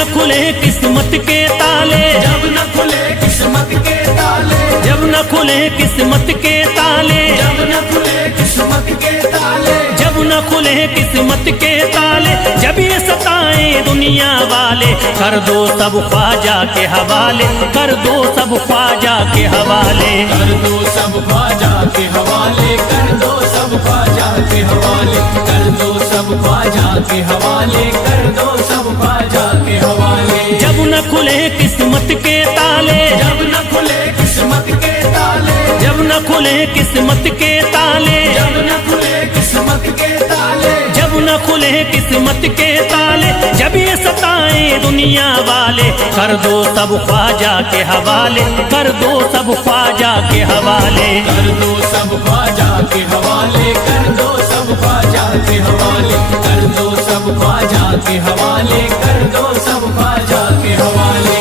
न खुले किस्मत के ताले, जब न खुले किस्मत के ताले, जब न खुले किस्मत के ताले, जब न खुले किस्मत के ताले, जब न खुले किस्मत के ताले, जब ये सताए दुनिया वाले, कर दो सब ख्वाजा के हवाले, कर दो सब ख्वाजा के हवाले, कर दो सब ख्वाजा के हवाले, कर दो सब ख्वाजा के हवाले, कर दो सब ख्वाजा के हवाले, कर दो सब ख्वाजा के हवाले। जब न खुले किस्मत के ताले, जब न खुले किस्मत के ताले, जब न खुले किस्मत के ताले, जब न खुले किस्मत के ताले, जब न खुले किस्मत के ताले, जब ये सताए दुनिया वाले, कर दो सब ख्वाजा के हवाले, कर दो सब ख्वाजा के हवाले, कर दो सब ख्वाजा के हवाले, कर दो सब ख्वाजा के हवाले, कर दो सब ख्वाजा के हवाले, कर दो सब ख्वाजा के हवाले।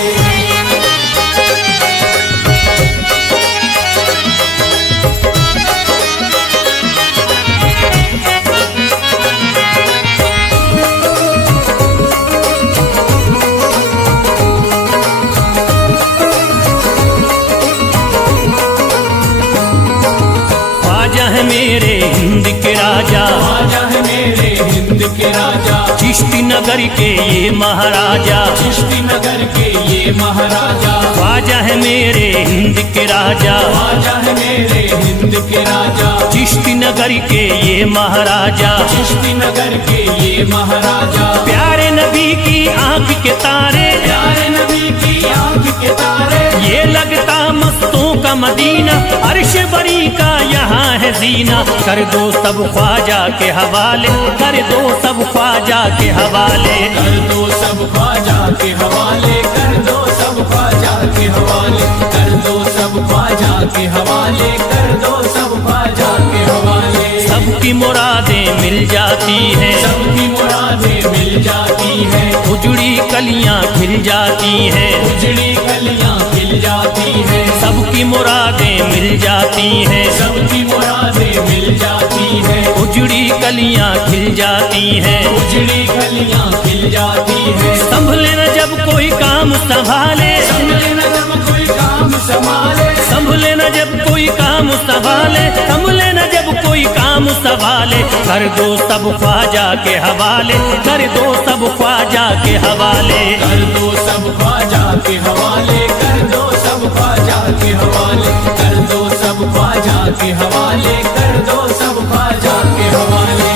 ख्वाजा है मेरे हिंद के राजा, ख्वाजा है मेरे हिंद के राजा, चिश्ती नगर के ये महाराजा, चिश्ती नगर के ये महाराजा, ख्वाजा है मेरे हिंद के राजा, ख्वाजा है मेरे हिंद के राजा, चिश्ती नगर के ये महाराजा, चिश्ती नगर के ये महाराजा, प्यारे नबी की आंख के तारे, प्यारे नबी की आंख के तारे, ये लगता मस्तों का मदीना, अर्श बरी का यहाँ है जीना, कर दो सब ख्वाजा के हवाले, कर दो सब ख्वाजा के हवाले, कर दो सब ख्वाजा के हवाले, कर दो सब ख्वाजा के हवाले, कर दो सब ख्वाजा के हवाले, कर दो सब ख्वाजा के हवाले। सबकी मुरादें मिल जाती हैं, सबकी मुरादें मिल जाती हैं, उजड़ी कलियां खिल जाती हैं, उजड़ी कलियां खिल जाती हैं, सबकी मुरादें मिल जाती हैं, सबकी मुरादें मिल जाती हैं, उजड़ी कलियां खिल जाती हैं, उजड़ी कलियां खिल जाती हैं। संभले न जब कोई काम संभाले, संभले न जब कोई काम संभाले, संभले न जब कोई काम संभाले, संभले न जब कोई काम संभाले, कर दो सब ख्वाजा के हवाले, कर दो सब ख्वाजा के हवाले, कर दो सब ख्वाजा के हवाले, कर दो सब ख्वाजा के हवाले, कर दो सब ख्वाजा के हवाले, कर दो सब ख्वाजा के हवाले।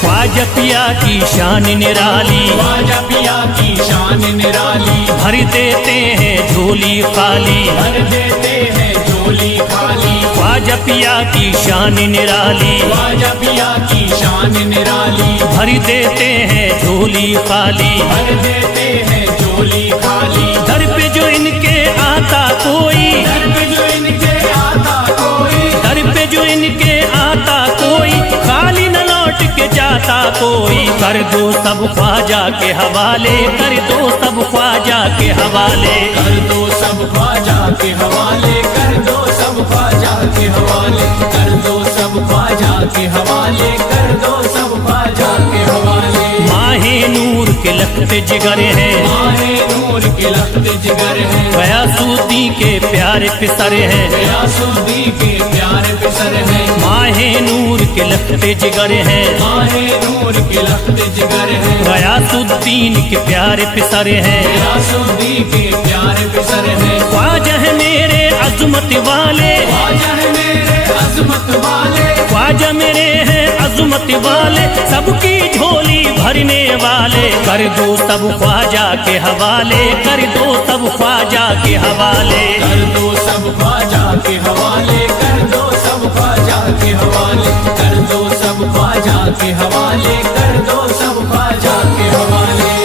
ख्वाजा पिया की शान निराली, ख्वाजा पिया की शान निराली, भर देते हैं झोली खाली, भर देते हैं झोली खाली, ख्वाजा पिया की शान निराली, ख्वाजा पिया की शान निराली, भर देते हैं झोली खाली, भर देते हैं झोली खाली, दर पे जो इनके आता कोई, दर पे जो इनके आता कोई, दर पे जो इनके आता कोई, खाली न लौट के जाता कोई, कर दो सब ख्वाजा के हवाले, कर दो सब ख्वाजा के हवाले, कर दो सब ख्वाजा के हवाले, कर दो सब ख्वाजा के हवाले, कर दो सब ख्वाजा के हवाले, कर दो सब ख्वाजा के हवाले। माहे नूर के लखते जिगर हैं, माहे नूर के लखते जिगर हैं, गयासुद्दीन के प्यारे पिसर हैं, गयासुद्दीन के प्यारे पिसर हैं, माहे नूर के लखते जिगर हैं, माहे नूर के लखते जिगर हैं, गयासुद्दीन के प्यारे पिसर हैं, गयासुद्दीन के प्यारे पिसर हैं। ख्वाजा है मेरे अजमत वाले, ख्वाजा है मेरे अजमत वाले, ख्वाजा मेरे हैं अजमत वाले, सबकी झोली भरने वाले, कर दो सब ख्वाजा के हवाले, कर दो सब ख्वाजा के हवाले, कर दो सब ख्वाजा के हवाले, कर दो सब ख्वाजा के हवाले, कर दो सब ख्वाजा के हवाले, कर दो सब ख्वाजा के हवाले।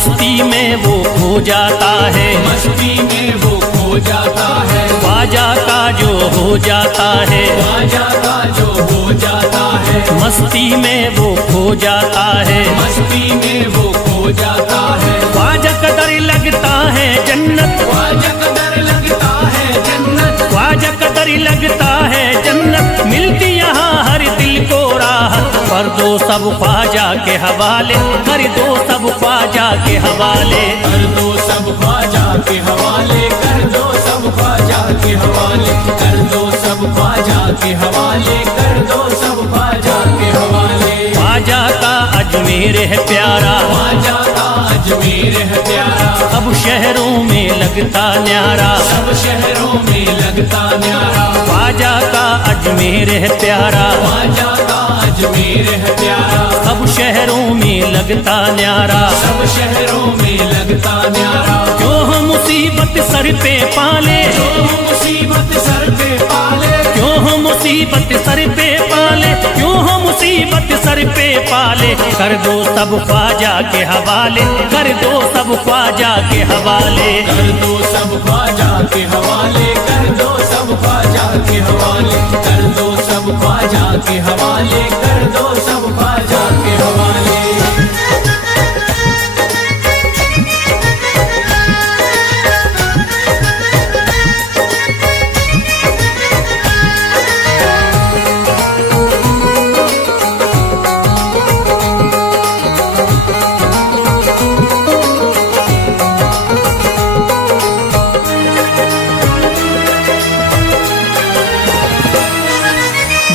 मस्ती में वो खो जाता है, मस्ती में वो खो जाता है, ख्वाजा का जो हो जाता है, ख्वाजा का जो हो जाता है, मस्ती में वो खो जाता है, मस्ती में वो खो जाता है, ख्वाजा कदर लगता है जन्नत, ख्वाजा कदर लगता है जन्नत, ख्वाजा कदर लगता है जन्नत, मिलती यहाँ हर दिल को राहत, कर दो सब ख्वाजा के हवाले, कर दो सब ख्वाजा के हवाले, कर दो सब ख्वाजा के हवाले, कर दो सब ख्वाजा के हवाले, कर दो सब ख्वाजा के हवाले, कर दो सब ख्वाजा के हवाले। ख्वाजा का अजमेर है प्यारा, ख्वाजा का अजमेर है प्यारा, सब शहरों में लगता न्यारा, सब शहरों में लगता न्यारा, ख्वाजा का अजमेर है प्यारा, ख्वाजा का अजमेर है प्यारा, सब शहरों में लगता न्यारा, सब शहरों में लगता न्यारा, क्यों हम मुसीबत सर पे पाले, जो मुसीबत सर पे पाले, क्यों हम मुसीबत सर पे पाले, क्यों हम मुसीबत सर पे पाले, कर दो सब ख्वाजा के हवाले, कर दो सब ख्वाजा के हवाले, कर दो सब ख्वाजा के हवाले, कर दो सब ख्वाजा के हवाले, कर दो सब ख्वाजा के हवाले, कर दो सब ख्वाजा के हवाले।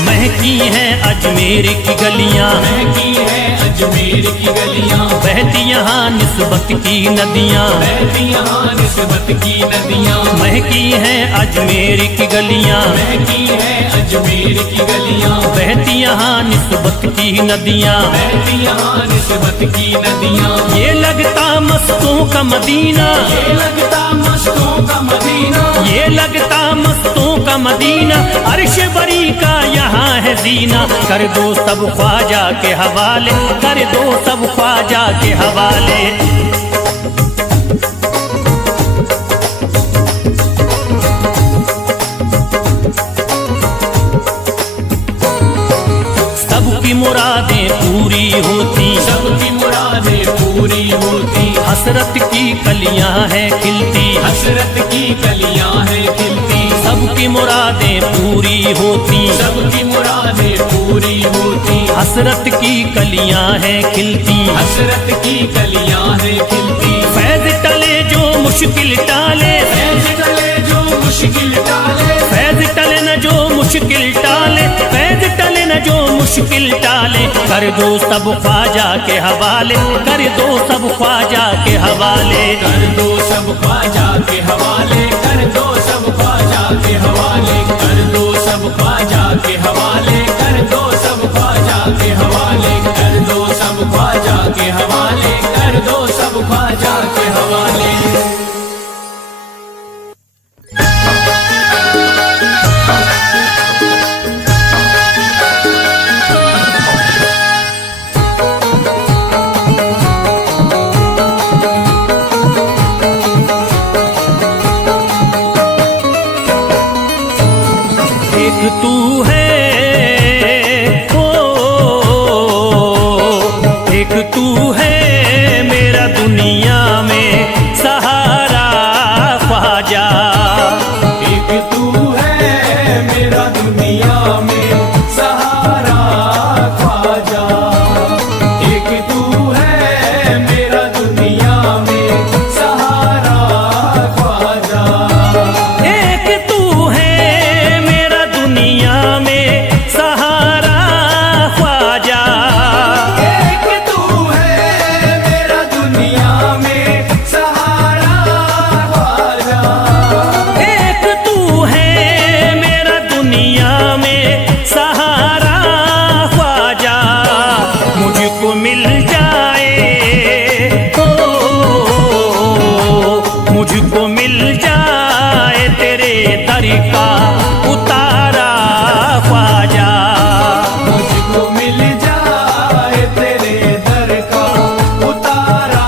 महकी हैं अजमेर की गलियां, महकी है अजमेर की गलियां, बहती यहाँ निस्बत की नदियां, बहती यहाँ निस्बत की नदियां, महकी हैं अजमेर की गलियां, महकी है अजमेर की गलियां, बहती यहाँ निस्बत की नदियां, बहती यहाँ निस्बत की नदियां, ये लगता मस्तों का मदीना, ये लगता मस्तों का मदीना, ये लगता मस्तों का मदीना, अर्श बरी का यहाँ है जीना, कर दो सब ख्वाजा के हवाले, कर दो सब ख्वाजा के हवाले। सबकी मुरादें पूरी होती, सबकी मुरादें पूरी होती, हसरत की कलियां हैं खिलती, हसरत की कलियां हैं खिलती, सबकी मुरादें पूरी होती, सबकी मुरादें पूरी होती, हसरत की कलियां हैं खिलती, हसरत की कलियां हैं खिलती, फैज टले जो मुश्किल टाले, फैज टले जो मुश्किल टाले, फैज टले न जो मुश्किल टाले, फैज टले न जो मुश्किल टाले, कर दो सब ख्वाजा के हवाले, कर दो सब ख्वाजा के हवाले, कर दो सब ख्वाजा के हवाले, कर दो सब ख्वाजा के हवाले, कर दो सब ख्वाजा के हवाले, कर दो सब ख्वाजा के हवाले, कर दो सब ख्वाजा के हवाले, कर दो सब ख्वाजा के हवाले। एक तू है ओ, एक तू है मेरा दुनिया में सहारा ख्वाजा, एक तू है मेरा दुनिया में सहारा ख्वाजा, एक तू है मेरा दुनिया में सहारा ख्वाजा, एक तू है मेरा दुनिया में सहारा ख्वाजा, एक तू है मेरा दुनिया में सहारा ख्वाजा, एक तू है मेरा दुनिया में सहारा ख्वाजा, मुझको मिल जाए ओ, मुझको मिल जाए तेरे दर का उतारा ख्वाजा, मुझको मिल जाए तेरे दर का उतारा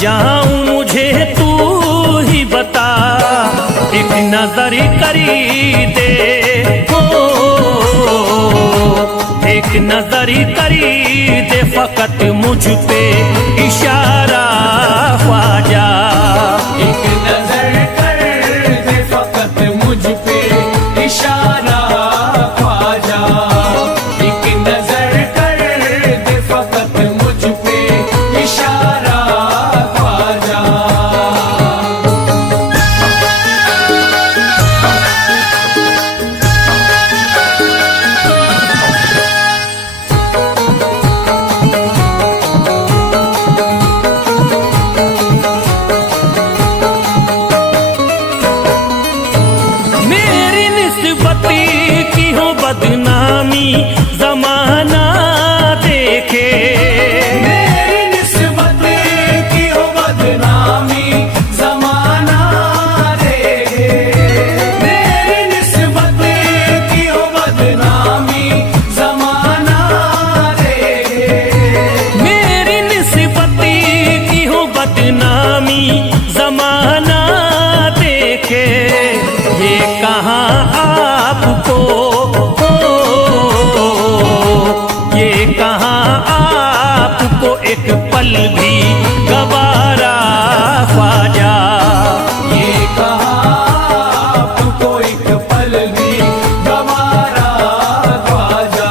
जाऊं मुझे तू ही बता, एक नजर करी दे हो, एक नजर करी दे फकत मुझ पे इशारा ख्वाजा। एक नजर कर दे फकत मुझ पे इशारा ख्वाजा, एक नजर कर दे फकत मुझ पे इशारा ख्वाजा। मेरी निस्बती की हो बदनामी जमाना देखे, मेरी निस्बत की हो बदनामी जमाना देखे, मेरी निस्बत की हो बदनामी जमाना देखे, मेरी निस्बती की हो बदनामी जमाना देखे। ये कहाँ आपको ये कहाँ आपको एक पल भी गवारा ख्वाजा। ये कहा आपको एक पल भी गवारा ख्वाजा,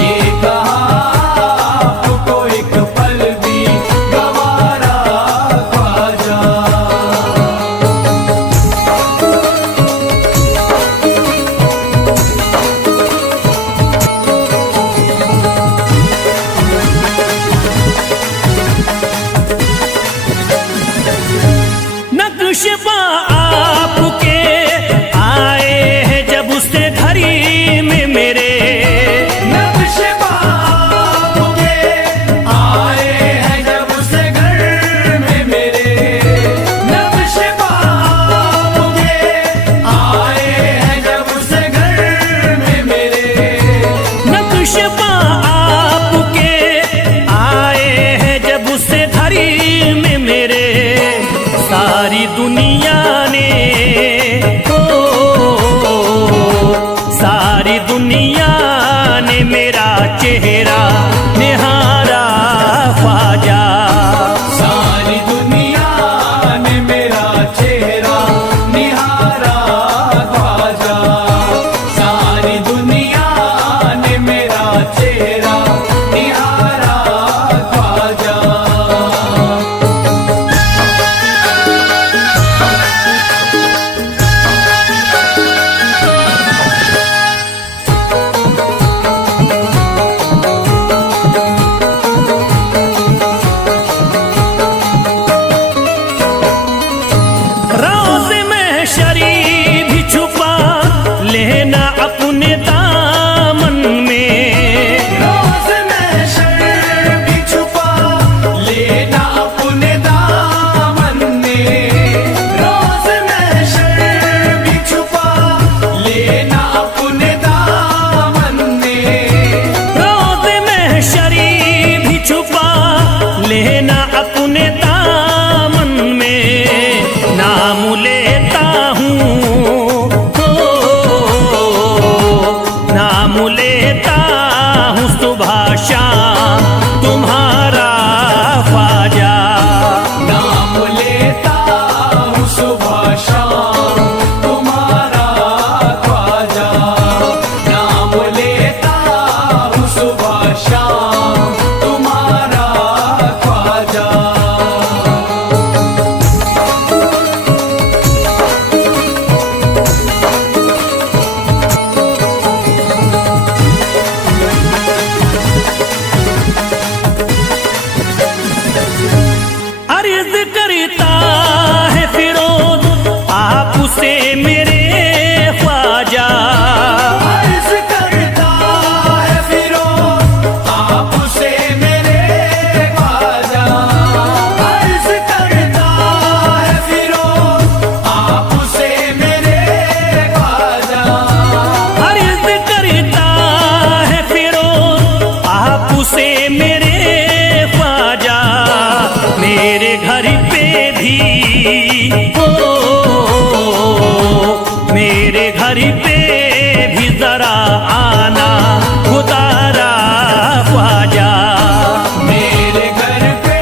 ये कहा आपको एक पल भी गवारा ख्वाजा। नक्शबा आपके आए हैं जब से घड़ी में मेरे, नक्शबा आपके आए हैं जब से घर में मेरे, नक्शबा आपके आए हैं जब से घर में मेरे, नक्शबा आपके आए हैं जब से घड़ी में मेरे। सारी दुनिया ने सारी दुनिया ने मेरा चेहरा निहारा ख्वाजा। सारी दुनिया ने मेरा चेहरा निहारा ख्वाजा, सारी दुनिया ने मेरा चेहरा निहारा ख्वाजा। रोज़ महशरी भी छुपा लेना अपने दामन में, रोज़ महशर भी छुपा लेना अपने दामन में, रोज़ महशर भी छुपा लेना अपने दामन में, रोज़ महशरी भी छुपा लेना अपने दामन में। नाम लेता हूँ नाम लेता हूँ सुबह शाम तुम्हारा ख्वाजा। नाम लेता हूँ सुबह शाम तुम्हारा ख्वाजा, नाम लेता हूँ सुबह शाम तुम्हारा ख्वाजा। अर्ज करता है फिरोज आपसे मेरे ख्वाजा। अर्ज करता है फिरोज आपसे मेरे ख्वाजा, अर्ज करता है फिरोज आपसे मेरे ख्वाजा, अर्ज करता है फिरोज आपसे मेरे ख्वाजा। मेरे मेरे घर पे भी ओ मेरे घर पे भी जरा आना खुदारा ख्वाजा। मेरे घर पे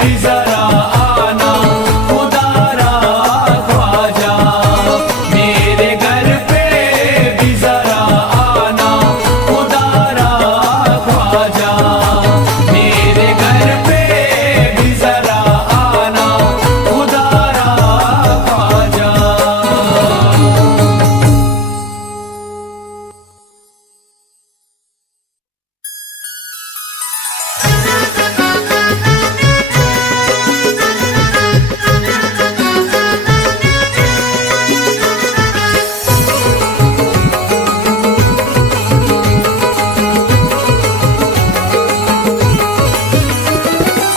भी जरा आना खुदारा ख्वाजा। मेरे घर पे भी जरा आना खुदारा ख्वाजा। मेरे घर पे भी जरा आना खुदारा ख्वाजा।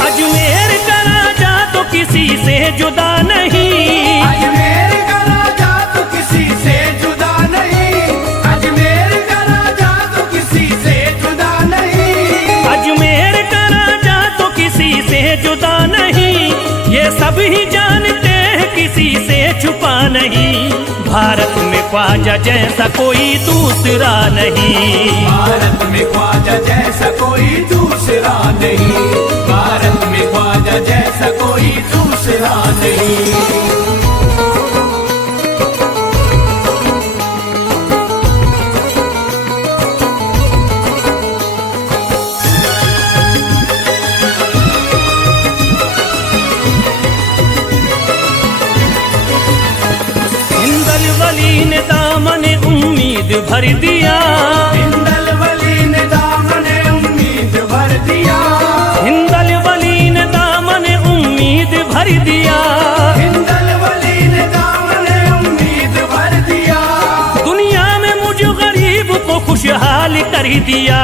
अजमेर का राजा तो किसी से जुदा नहीं। अजमेर का राजा तो किसी से जुदा नहीं। अजमेर का राजा तो किसी से जुदा नहीं। अजमेर का राजा तो किसी से जुदा नहीं, ये सब ही जानते हैं किसी से छुपा नहीं। भारत में ख्वाजा जैसा कोई दूसरा नहीं। भारत में ख्वाजा जैसा कोई दूसरा नहीं। भारत में ख्वाजा जैसा कोई दूसरा नहीं। हिंदल वली ने दामन उम्मीद भर दिया। हिंदल वली ने दामन उम्मीद भर दिया। हिंदल वली ने दामन उम्मीद भर दिया। हिंदल वली ने दामन उम्मीद भर दिया। दुनिया में मुझ गरीब को खुशहाल कर दिया।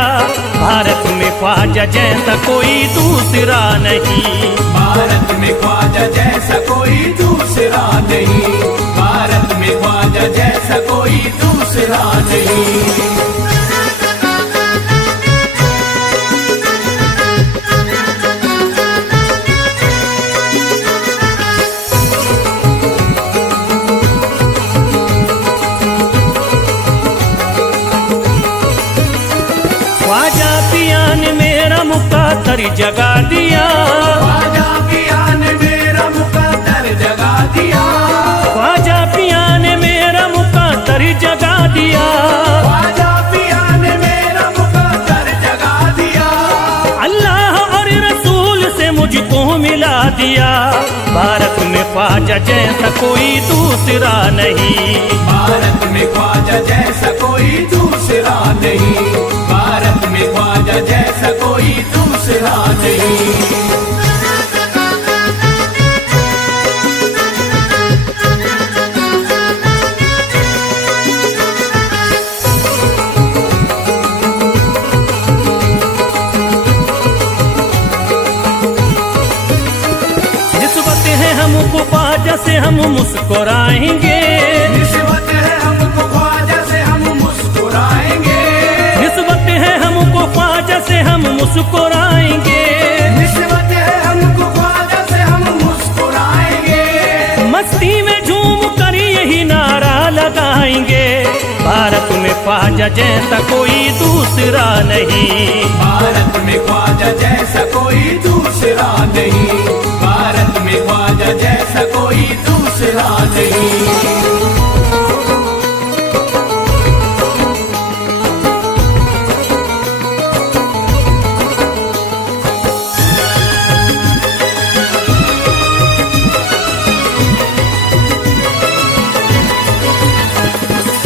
भारत में ख्वाजा जैसा कोई दूसरा नहीं। भारत में ख्वाजा जैसा कोई दूसरा नहीं। भारत में ख्वाजा जैसा कोई दूसरा नहीं। ख्वाजा पिया ने मेरा मुकद्दर जगा दिया। ख्वाजा पिया ने मेरा मुकद्दर जगा दिया। ख्वाजा पिया ने मेरा मुकद्दर जगा दिया। ख्वाजा पिया ने मेरा मुकद्दर जगा दिया। अल्लाह और रसूल से मुझको मिला दिया। भारत में ख्वाजा जैसा कोई दूसरा नहीं। भारत में ख्वाजा जैसा कोई दूसरा नहीं। भारत में ख्वाजा जैसा कोई दूसरा नहीं। निस्बत है हमको ख्वाजा से हम मुस्कुराएंगे। निस्बत है हमको ख्वाजा से हम मुस्कुराएंगे। निस्बत है हमको ख्वाजा से हम मुस्कुराएंगे। निस्बत है हमको ख्वाजा से हम मुस्कुराएंगे। मस्ती में झूम कर यही नारा लगाएंगे। भारत में ख्वाजा जैसा कोई दूसरा नहीं। भारत में ख्वाजा जैसा कोई दूसरा नहीं। भारत में ख्वाजा जैसा कोई दूसरा नहीं।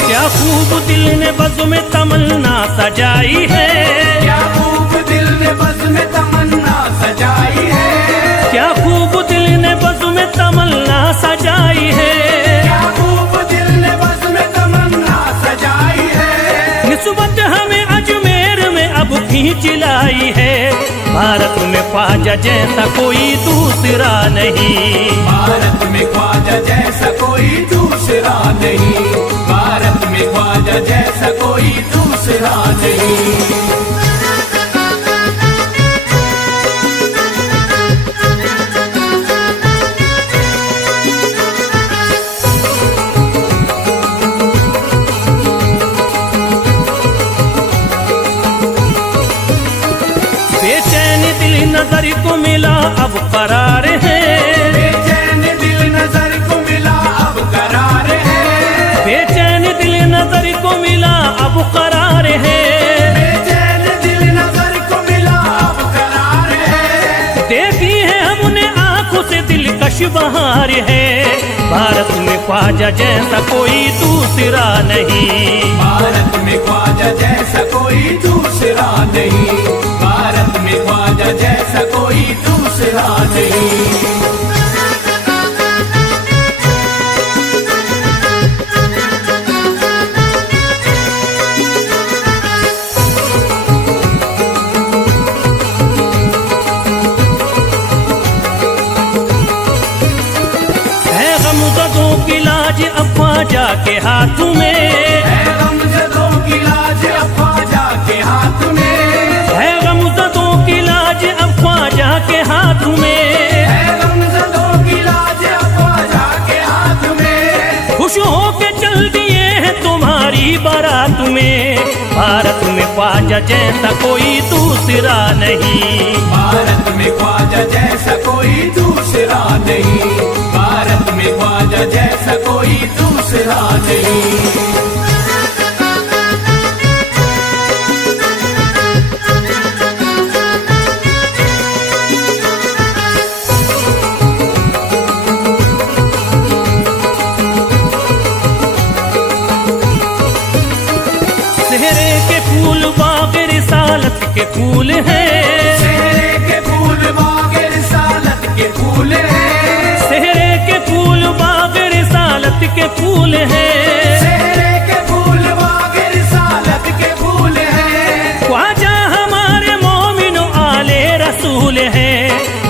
क्या खूब दिल ने बज़्म में तमन्ना सजाई है। क्या खूब दिल ने बज़्म में तमन्ना सजाई है। क्या खूब दिल ने बज़्म में तमन्ना सजाई है। क्या खूब दिल ने बज़्म में तमन्ना सजाई है। निस्बत हमें अजमेर में अब खींच लाई है। भारत में ख्वाजा जैसा कोई दूसरा नहीं। भारत में ख्वाजा जैसा कोई दूसरा नहीं। भारत में ख्वाजा जैसा कोई दूसरा नहीं। बरार है। बेचैन दिल नजर को मिला अब करार है। बेचैन दिल नजर को मिला अब करार है। बेचैन दिल नजर को मिला अब करार है। देखी है हमने आंखों से दिलकश बहार है। भारत में ख्वाजा जैसा कोई दूसरा नहीं। भारत में ख्वाजा जैसा कोई दूसरा नहीं। भारत में ख्वाजा जैसा कोई दूसरा नहीं। की लाज अब ख्वाजा के हाथ में है। गमज़दों की लाज अब ख्वाजा के हाथ में है। गमज़दों की लाज अब ख्वाजा के हाथ में है। गमज़दों की लाज अब ख्वाजा के हाथ में। खुश होके चल दिए हैं तुम्हारी बारात में। भारत में ख्वाजा जैसा कोई दूसरा नहीं। भारत में ख्वाजा जैसा कोई दूसरा नहीं। भारत में ख्वाजा जैसा कोई दूसरा नहीं। सेहरे के फूल बाग रिसालत के फूल हैं। सेहरे के फूल बाग रिसालत के फूल हैं। सेहरे के फूल बाग रिसालत के फूल हैं। सेहरे के फूल बाग रिसालत के फूल हैं। ख्वाजा हमारे मोमिनो आले रसूल हैं।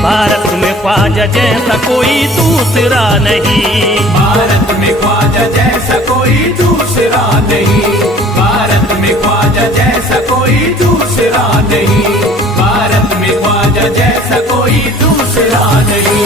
भारत में ख्वाजा जैसा कोई दूसरा नहीं। भारत में ख्वाजा जैसा कोई दूसरा नहीं। भारत में ख्वाजा जैसा कोई दूसरा नहीं। भारत में ख्वाजा जैसा कोई दूसरा नहीं।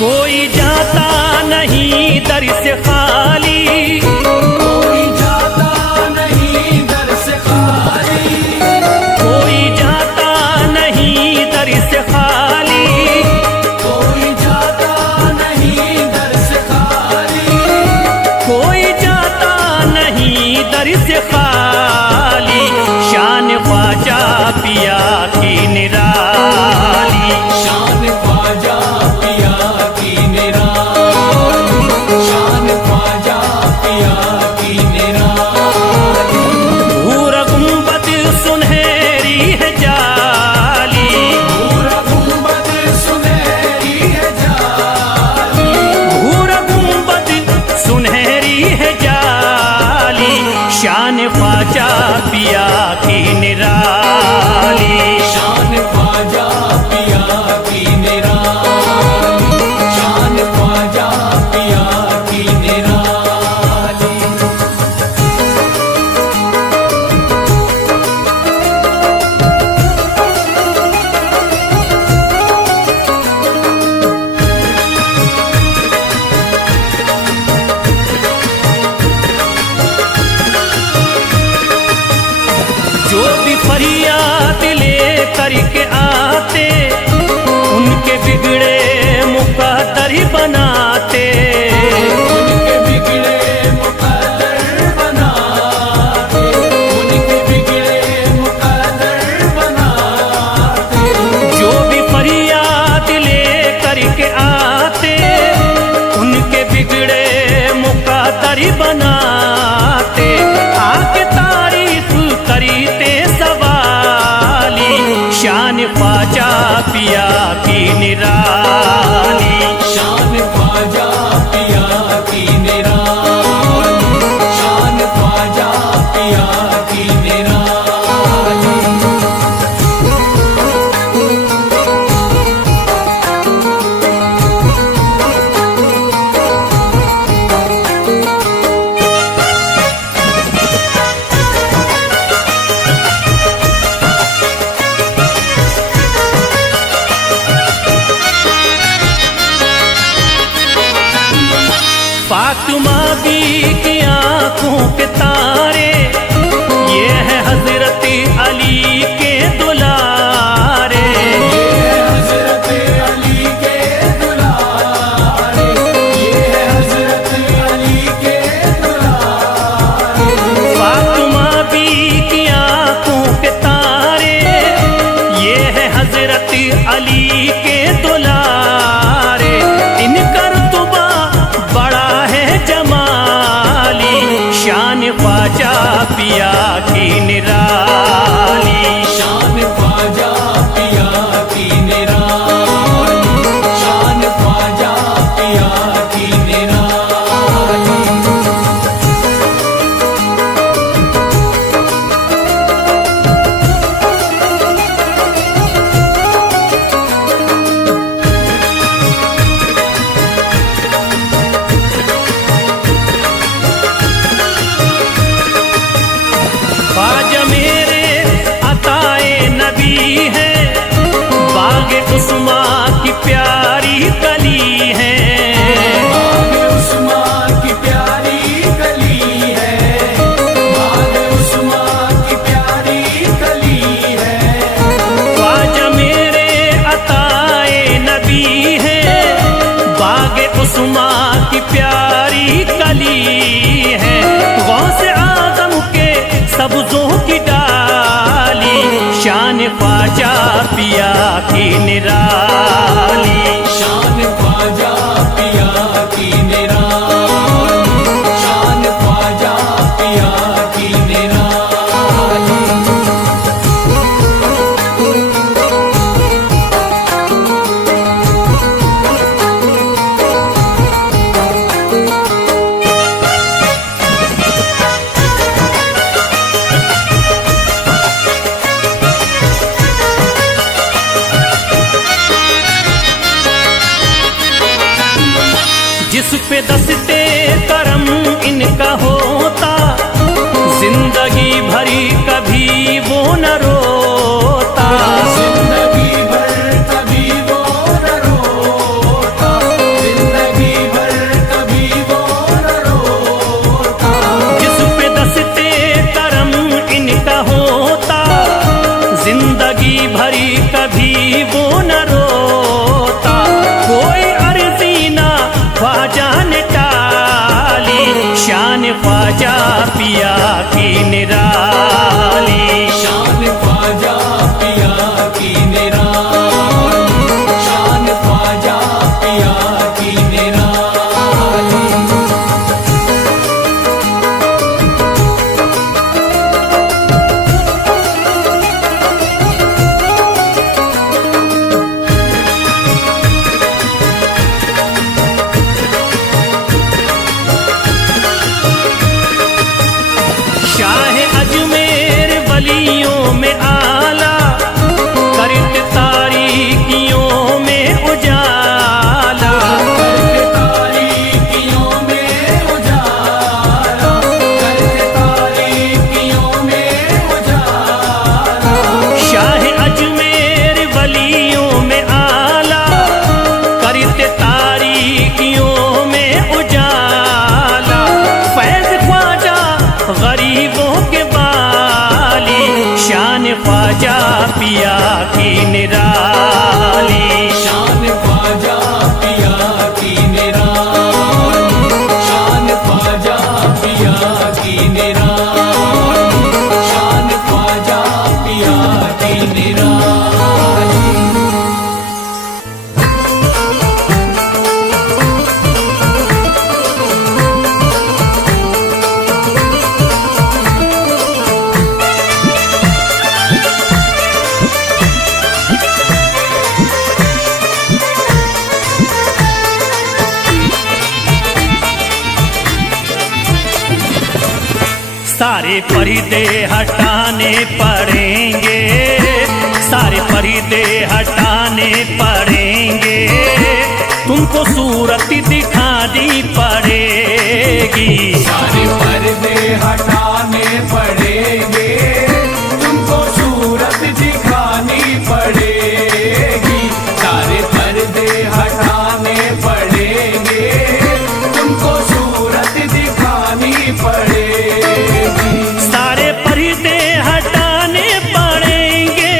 कोई जाता नहीं दर से खाली। कोई जाता नहीं दर से खाली। कोई जाता नहीं दर से खाली। कोई जाता नहीं दर से खाली। कोई जाता नहीं दर से खाली। शान ख्वाजा पिया की निराली। शान ख्वाजा पिया की निराली। शान ख्वाजा पिया की निराली। भूरा गुंबद सुनहरी है जाली। पूरा गुंबद सुनहरी है जाली। भूरा गुंबद सुनहरी है जाली। शान ख्वाजा पिया की निराली। शान ख्वाजा पिया की निराली। शान ख्वाजा पिया की निराली। जो भी फरियाद ले करके आते उनके बिगड़े मुकद्दर बनाते। उनके बिगड़े मुकद्दर बनाते। उनके बिगड़े मुकद्दर बनाते। जो भी फरियाद ले करके आते उनके बिगड़े मुकद्दर बनाते। आके तारीफ करते सवाली। शान ख्वाजा पिया की निराली। शान ख्वाजा पिया की निराली। शान ख्वाजा पिया की निराली। ख्वाजा पिया की निराली। शान ख्वाजा पिया की निराली, शान ख्वाजा पिया की निराली। ख्वाजा मेरे अताए नबी है, बाग उस्मा की प्यारी कली है। बाग उस्मा की प्यारी कली है, बाग उस्मा की प्यारी कली है। ख्वाजा मेरे अताए नबी है, बाग उस्मा की प्यारी कली है। गौस आजम के सब्जों की डाली, शान ख्वाजा पिया की निराली। शान ख्वाजा पिया की निराली, शान ख्वाजा पिया की निराली। जिस पे दस्ते करम इनका होता, जिंदगी भरी कभी वो न रोता। जिंदगी भर कभी वो न रोता, जिंदगी भर कभी वो न रोता। जिस पे दस्ते करम इनका होता, जिंदगी भरी कभी वो न रोता। कोई अर्जी ना ख्वाजा ने टाली, शान ख्वाजा पिया की निराली। शान ख्वाजा पिया की निराली, शान ख्वाजा पिया की निराली। शाह अजमेर वलियों में आला, करत तारीकियों में उजाला। करते तारीकियों में उजाला, करते तारीकियों में उजाला। शाह अजमेर वलियों में आला, करत तारीकियों में उजाला। फैज ख्वाजा गरीबों के बाली, शान ख्वाजा पिया की निराली। शान ख्वाजा पिया की निराली, शान ख्वाजा पिया की निराली, शान ख्वाजा पिया की निराली। सारे पर्दे हटाने पड़ेंगे, सारे पर्दे हटाने पड़ेंगे। तुमको सूरत दिखानी पड़ेगी। सारे पर्दे हटाने पड़ेंगे, तुमको सूरत दिखानी पड़ेगी। सारे पर्दे हटाने पड़ेंगे, तुमको सूरत दिखानी पड़ेगी। सारे पर्दे हटाने पड़ेंगे,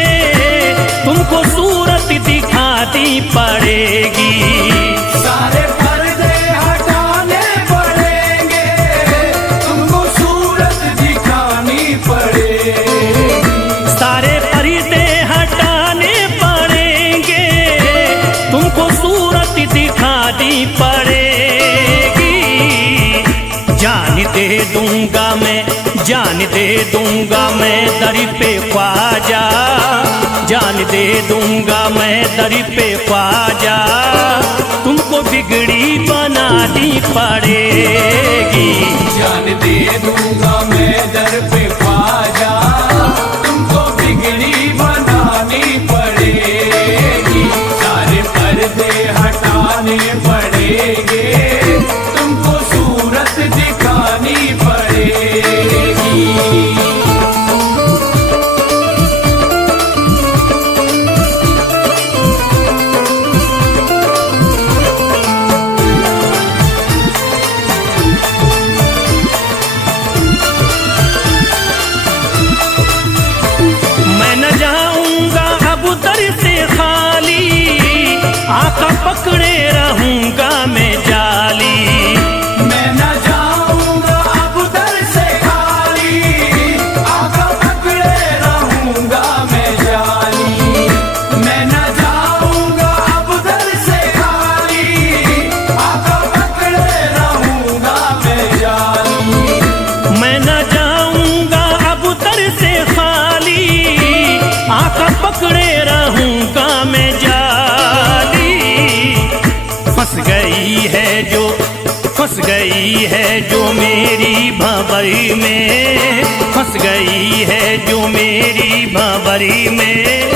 तुमको सूरत दिखानी पड़ेगी। सारे पर्दे हटाने पड़ेंगे, दूंगा मैं, जान दे दूंगा मैं दर पे ख्वाजा, जान दे दूंगा मैं दर पे ख्वाजा, तुमको बिगड़ी बनानी पड़ेगी। जान दे दूंगा मैं दर पे ख्वाजा, तुमको बिगड़ी बनानी पड़ेगी। सारे पर्दे हटाने पड़ेंगे, तुमको सूरत दिखानी पड़ेगी। मैं न जाऊंगा अब दर से खाली, आका पकड़े रहूंगा मैं जाली। मैं न जाऊंगा अब दर से खाली, आका पकड़े रहूंगा मैं जाली। मैं न जाऊंगा अब दर से खाली, आका पकड़े रहूंगा मैं जाली। मैं न जाऊंगा अब दर से खाली, आका पकड़े रहूंगा मैं जाली। फंस गई है जो मेरी भंवरी में, फंस गई है जो मेरी भंवरी में,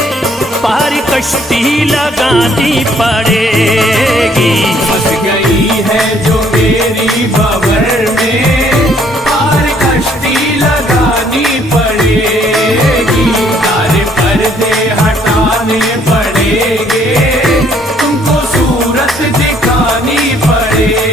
पार कश्ती लगानी पड़ेगी। फंस गई है जो मेरी भंवर में, पार कश्ती लगानी पड़ेगी। सारे पर्दे हटाने पड़ेंगे, तुमको सूरत दिखानी पड़ेगी।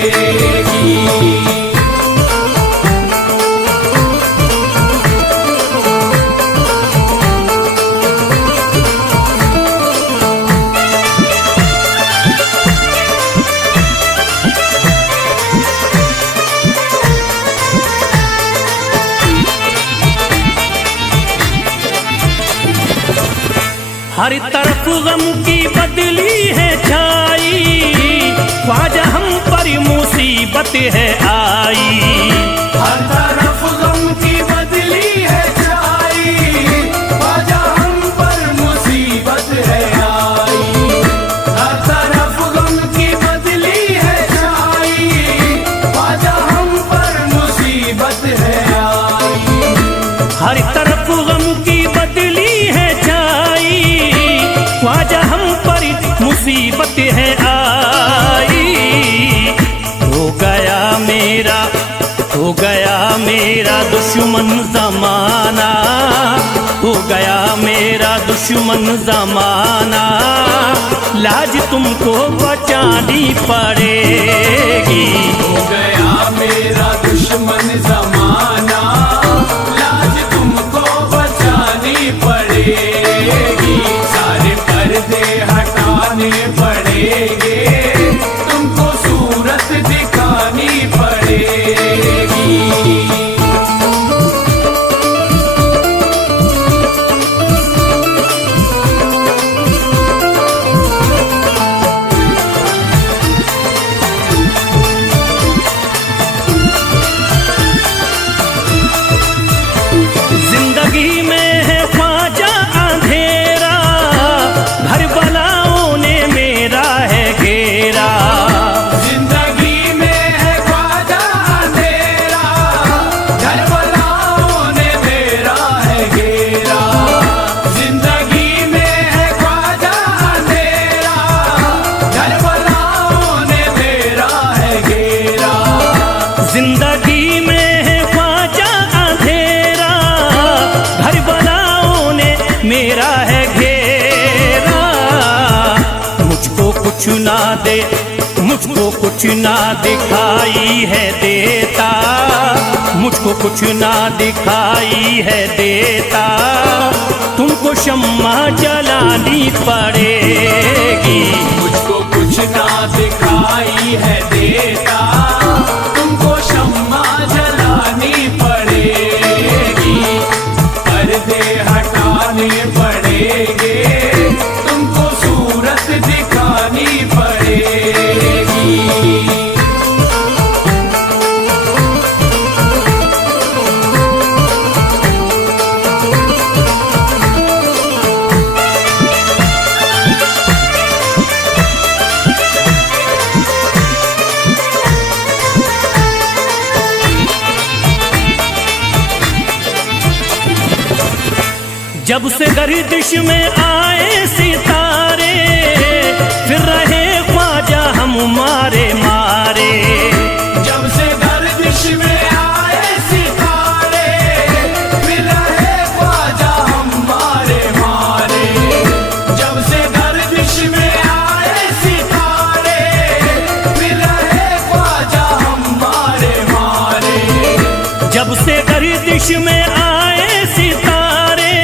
हर तरफ गम की बदली है छाई, ख्वाजा हम पर मुसीबत है आई। हर तरफ गम की बदली है छाई, ख्वाजा हम पर मुसीबत है आई। हर तरफ गम की बदली है छाई, ख्वाजा हम पर मुसीबत है आई। हर तरफ गम की बदली है छाई, ख्वाजा हम पर मुसीबत है आई। हो गया मेरा दुश्मन जमाना, हो गया मेरा दुश्मन जमाना, लाज तुमको बचानी पड़ेगी। हो गया मेरा दुश्मन जमाना, लाज तुमको बचानी पड़ेगी। सारे पर्दे हटाने पड़ेंगे, तुमको सूरत दिखानी पड़ेगी। जिंदगी में है ख्वाजा अंधेरा, घर बलाओं ने मेरा है घेरा। जिंदगी में है ख्वाजा अंधेरा, घर बलाओं ने मेरा है घेरा। जिंदगी में है ख्वाजा अंधेरा, घर बलाओं ने मेरा है घेरा। जिंदगी में है ख्वाजा अंधेरा, घर बलाओं ने मेरा है घेरा। मुझको कुछ ना दे, मुझको कुछ ना दिखाई है देता, मुझको कुछ ना दिखाई है देता, तुमको शम्मा जलानी पड़ेगी। मुझको कुछ ना दिखाई है देता, तुमको शम्मा जलानी पड़ेगी। पर्दे हटाने पड़ेंगे, तुमको सूरत दिखानी पड़ेगी। जब से गर्दिश में आए सितारे, फिर रहे ख्वाजा हम मारे मारे। जब से गर्दिश में आए सितारे, फिर रहे ख्वाजा हम मारे मारे। जब से गर्दिश में आए सितारे, फिर रहे ख्वाजा हम मारे मारे। जब से गर्दिश में आए सितारे,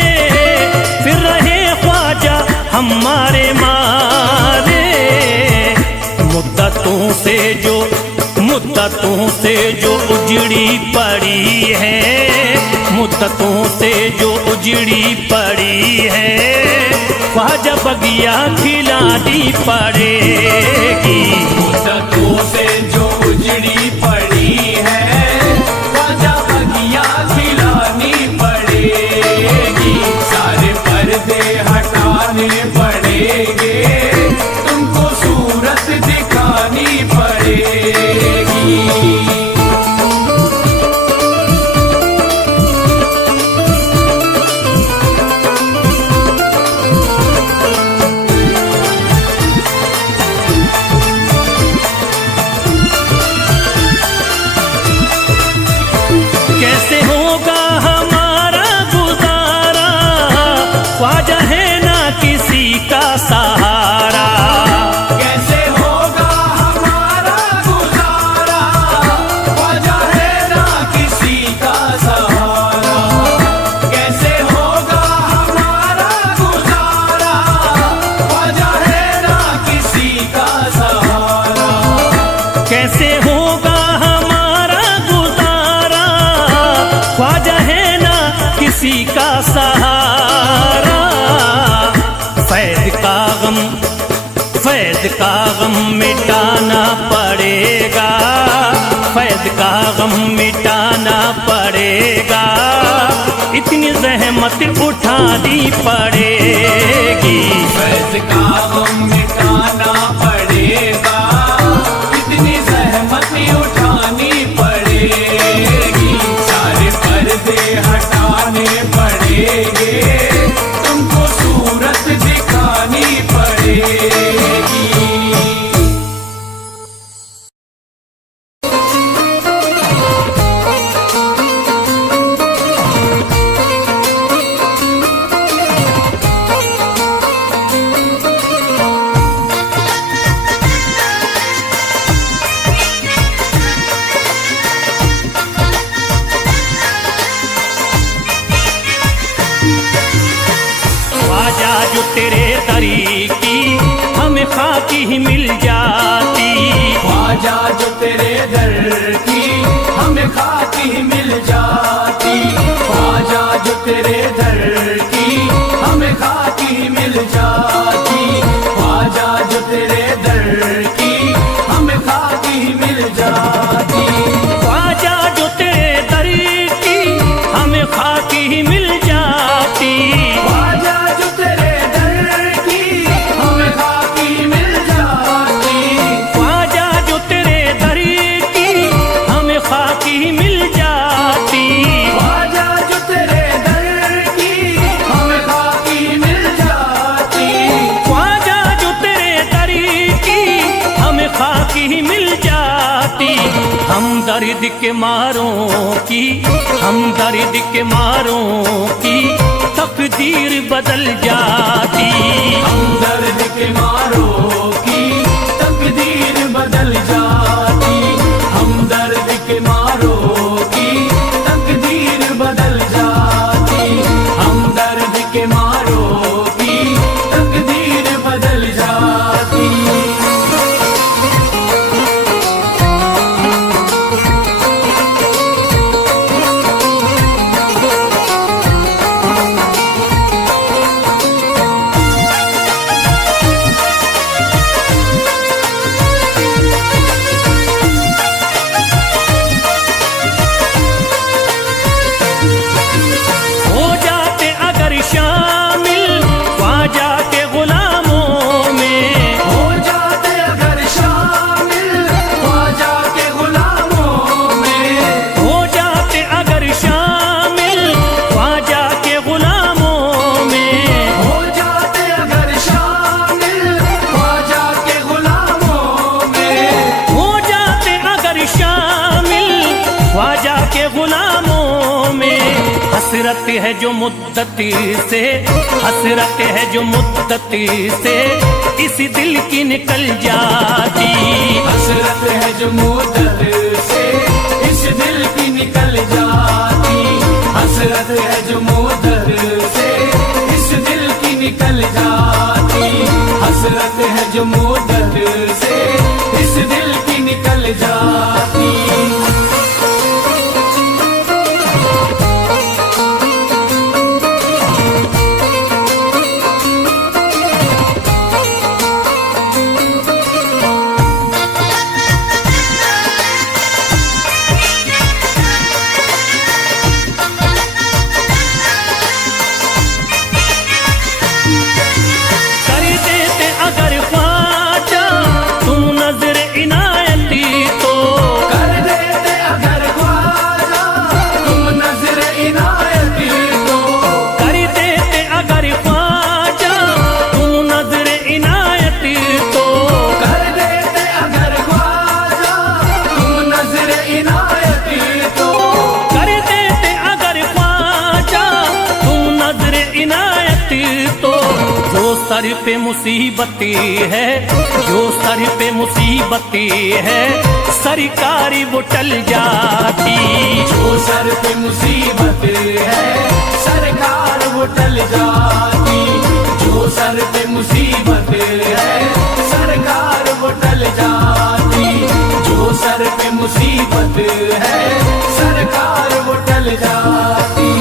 फिर रहे ख्वाजा हमारे मारे। मुद्दतों से जो उजड़ी पड़ी है, मुद्दतों से जो उजड़ी पड़ी है, ख्वाजा बगिया खिलानी पड़ेगी। मुद्दतों से जो उजड़ी पड़ी है, ख्वाजा बगिया खिलानी पड़ेगी। सारे पर्दे हटाने पड़ेंगे, तुमको सूरत दिखानी पड़ेगी। कैसे होगा हमारा गुजारा, ख्वाजा है ना किसी का सहारा। कैसे होगा हमारा गुजारा, ख्वाजा है ना किसी का सहारा। कैसे होगा हमारा गुजारा, ख्वाजा है ना किसी का सहारा। कैसे होगा हमारा गुजारा, ख्वाजा है ना किसी का सहारा। फैज़ का गम मिटाना पड़ेगा, फैज़ का गम मिटाना पड़ेगा। इतनी ज़हमत उठानी पड़ेगी। फैज़ का गम मिटाना पड़ेगा, इतनी ज़हमत उठानी पड़ेगी। सारे पर्दे हटाने पड़ेंगे, तुमको सूरत दिखानी पड़ेगी। ख्वाजा जो तेरे दरी की हमें खाकी ही मिल जाती। ख्वाजा जो तेरे दर की हमें खाकी ही मिल जाती। ख्वाजा जो तेरे दर की हमें खाकी ही मिल जाती। ख्वाजा जो तेरे दर की हमें खाकी ही मिल जाती। ख्वाजा जो तेरे दरी की हमें खाकी ही मिल जाती। ख्वाजा जो तेरे दर की हमें खाकी मिल जाती। ख्वाजा जो तेरे दरी की हमें खाकी ही मिल जाती। ख्वाजा जो तेरे दर की हमें खाकी मिल जाती। ख्वाजा जो तेरे दरी की हमें खाकी ही मिल जाती। हम दर्द के मारों की, हम दर्द के मारों की तकदीर बदल जाती। हम दर्द के मारों की तकदीर बदल जाती। हम दर्द के मारों की तकदीर बदल जाती। हम दर्द के मारों की तकदीर बदल जाती। दिलों में हसरत है जो मुद्दती से, हसरत है जो मुद्दती से इस दिल की निकल जाती। हसरत है जो मुद्दत से इस दिल की निकल जाती। हसरत है जो मुद्दत से इस दिल की निकल जाती। हसरत है जो मुद्दत से इस दिल की निकल जाती। सर पे मुसीबती है, जो सर पे मुसीबती है सरकारी वो टल जाती। जो सर पे मुसीबत है सरकार वो टल जाती। जो सर पे मुसीबत है सरकार वो टल जाती। जो सर पे मुसीबत है सरकार वो टल जाती।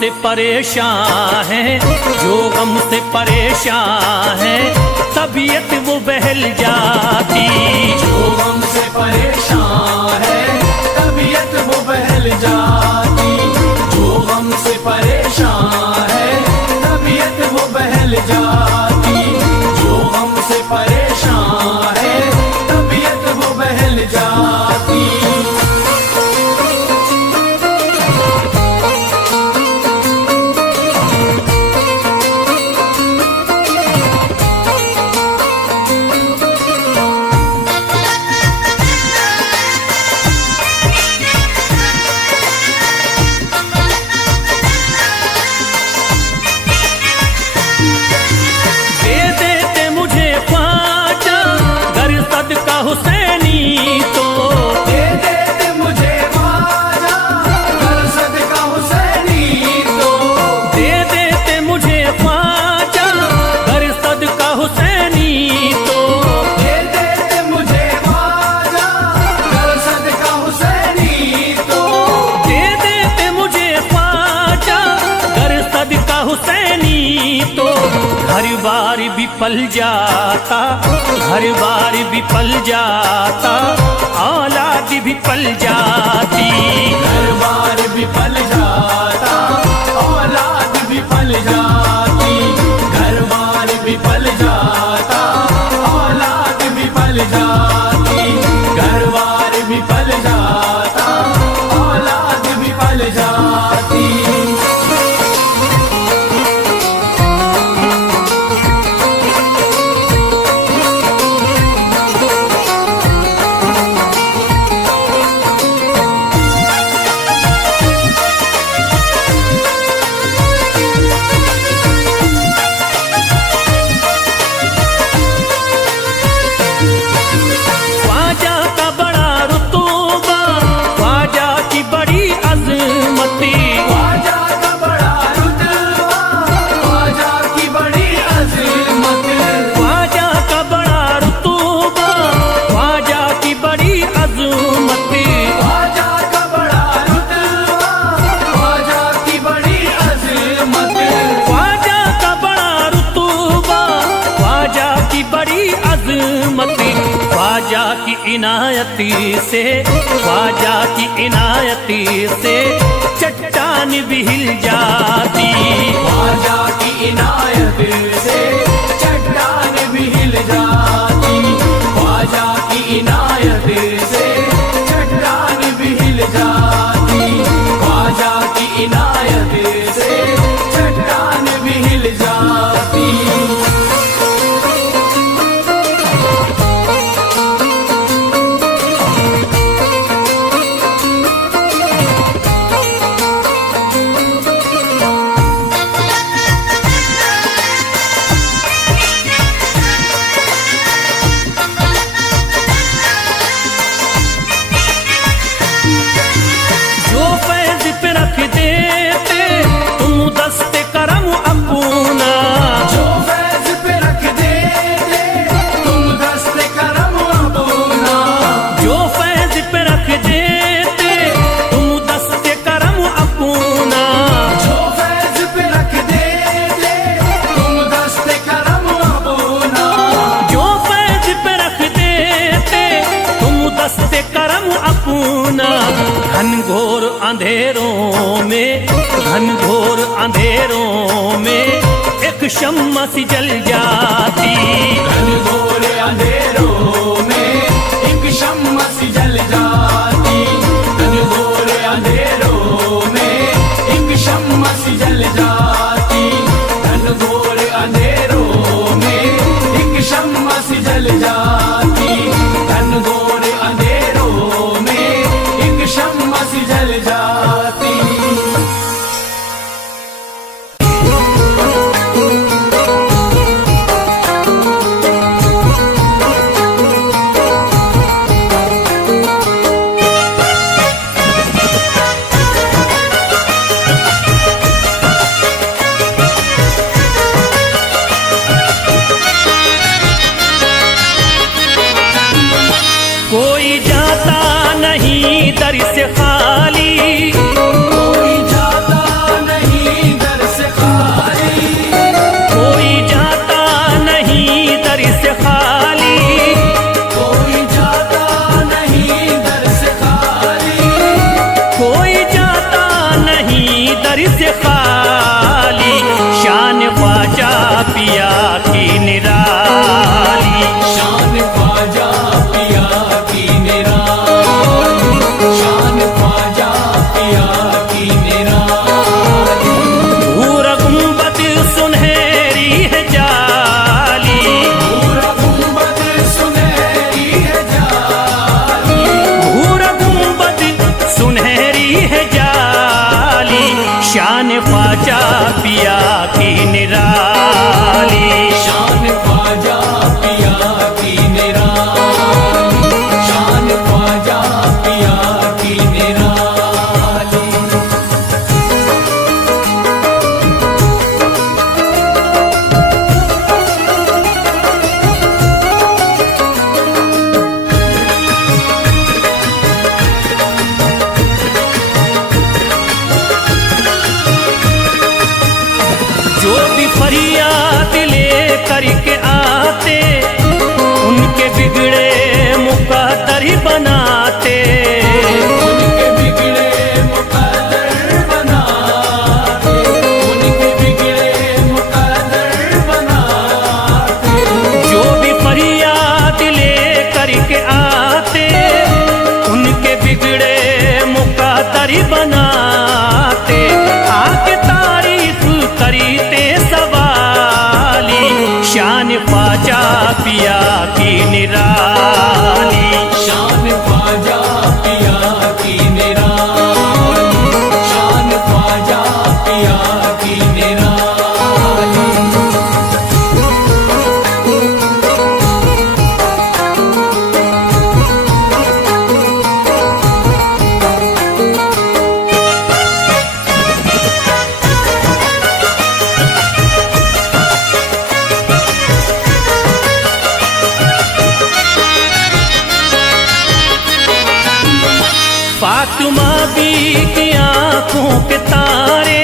से परेशान है, जो गम से परेशान है तबीयत वो बहल जाती। जो गम से परेशान है तबीयत वो बहल जाती। जो गम से परेशान है तबीयत वो बहल जाती। जो गम से परेशान है तबीयत वो बहल जाती। हुसैनी तो दे दे मुझे ख्वाजा कर सदका हुसैनी तो। दे देते मुझे ख्वाजा कर सदका हुसैनी तो। दे देते मुझे ख्वाजा कर सदका हुसैनी तो। दे देते मुझे ख्वाजा कर सदका हुसैनी तो। घर बार भी पल जाता, घर बार भी पल जाता, औलाद भी पल जाती। घर बार भी पल जाता, औलाद भी पल जाती। घर बार भी पल जाता, औलाद भी पल जाती। घर बार भी पल जाता, औलाद भी पल जाती। अजमत ख्वाजा की इनायती से, ख्वाजा की इनायती से चट्टान भी हिल जाती। ख्वाजा की इनायत से चट्टान भी हिल जाती, ख्वाजा की इनायत से चट्टान भी हिल जाती, ख्वाजा की इनायत से चट्टान भी हिल जाती। घनघोर अंधेरों में, घनघोर अंधेरों में एक शम्मा सी जल जाती। घनघोर अंधेरों में एक शम्मा सी जल जाती, घनघोर अंधेरों में एक शम्मा सी जल जाती, घनघोर अंधेरों में एक शम्मा सी जल जाती, घनघोर अंधेरों में एक शम्मा सी जल जाती। कोई जाता नहीं दर से खाली, कोई जाता नहीं दर से खाली, कोई जाता नहीं दर से खाली, कोई जाता नहीं दर से खाली, कोई जाता नहीं दर से खाली। शान ख्वाजा पिया की निराली, शान ख्वाजा पिया की निराली, शान ख्वाजा पिया की निराली। भूरा गुंबद सुनहरी है जाली, पूरा गुंबद सुनहरी है जाली, भूरा गुंबद सुनहरी है जाली। शान ख्वाजा पिया की निराली, शान ख्वाजा पिया की निराली, शान ख्वाजा पिया की निराली। जो भी फरियाद ले करके आते उनके बिगड़े मुकद्दर ही बनाते। उनके बिगड़े मुकद्दर बनाते, उनके बिगड़े मुकद्दर बनाते। जो भी फरियाद ले करके आते उनके बिगड़े मुकद्दर ही बनाते। आके तारीफ करते सवाली, शान ख्वाजा पिया की निराली, शान ख्वाजा पिया की निराली, शान ख्वाजा पिया की निराली। फातिमा बी की आंखों के तारे,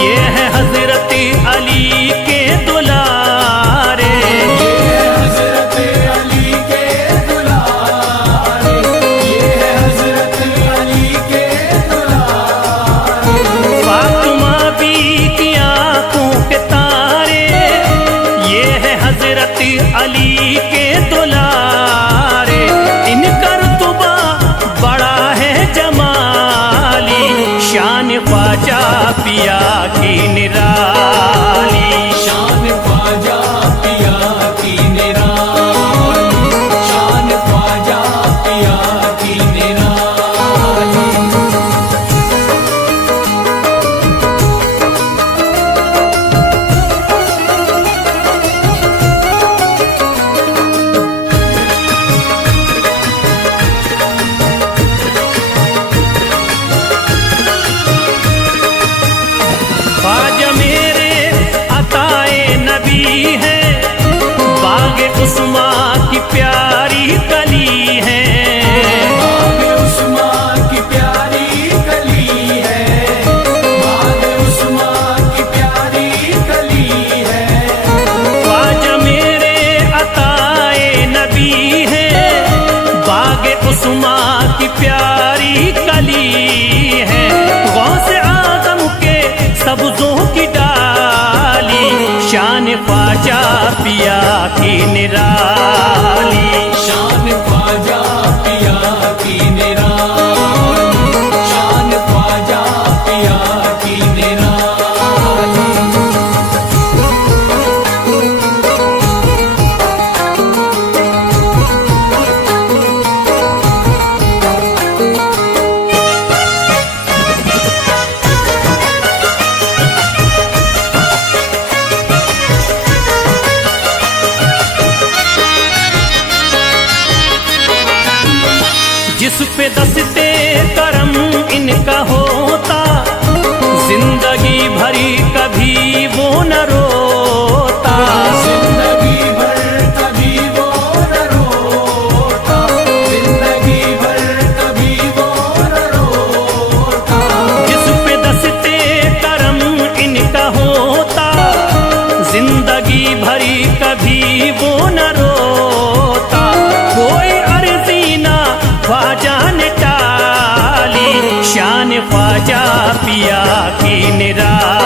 ये है हजरत अली के दुलारे। ये है हजरत अली के दुलारे, इनका रुतबा बड़ा है जमाली, शान ख्वाजा पिया की निराली। शान ख्वाजा पिया की निराली, शान ख्वाजा पिया की निराली। ख्वाजा मेरे अताए नबी है, बाग उस्मा की प्यारी कली है। बाग उस्मा की प्यारी कली है, बाग उस्मा की प्यारी कली है। ख्वाजा मेरे अताए नबी है, बाग उस्मा की प्यारी कली है। गौसे आदम के सब्जों की डाली, शान ख्वाजा पिया की निराली। शान ख्वाजा पिया की निराली, शान ख्वाजा पिया की निराली। जिस पे दस्ते करम इनका होता, जिंदगी भरी कभी वो न रोता। जिंदगी भर कभी वो न रोता, जिंदगी भर कभी वो न रोता। जिस पे दस्ते करम इनका होता, जिंदगी भरी कभी वो न रोता। कोई अर्जी ना ख्वाजा ने टाली, शान ख्वाजा पिया की निराली।